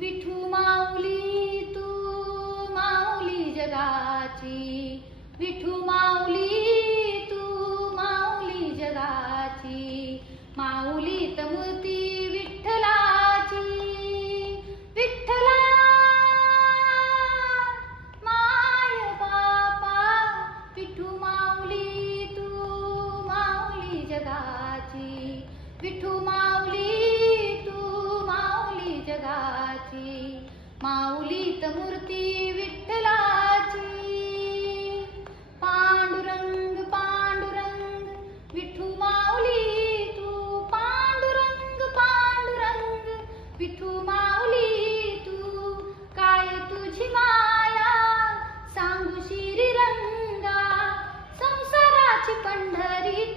विठू माऊली तू माऊली जगाची, विठू माऊली तू माऊली जगाची, माऊलीत मूर्ती विठ्ठलाची, विठ्ठला माय बापा, विठू माऊली तू माऊली जगाची, विठू माऊली तू माऊली जगाची, माऊलीत मूर्ती विठ्ठलाची. पांडुरंग पांडुरंग विठू माऊली तू, पांडुरंग पांडुरंग विठू माऊली तू, काय तुझी माया सांगू श्रीरंगा, संसाराची पंढरी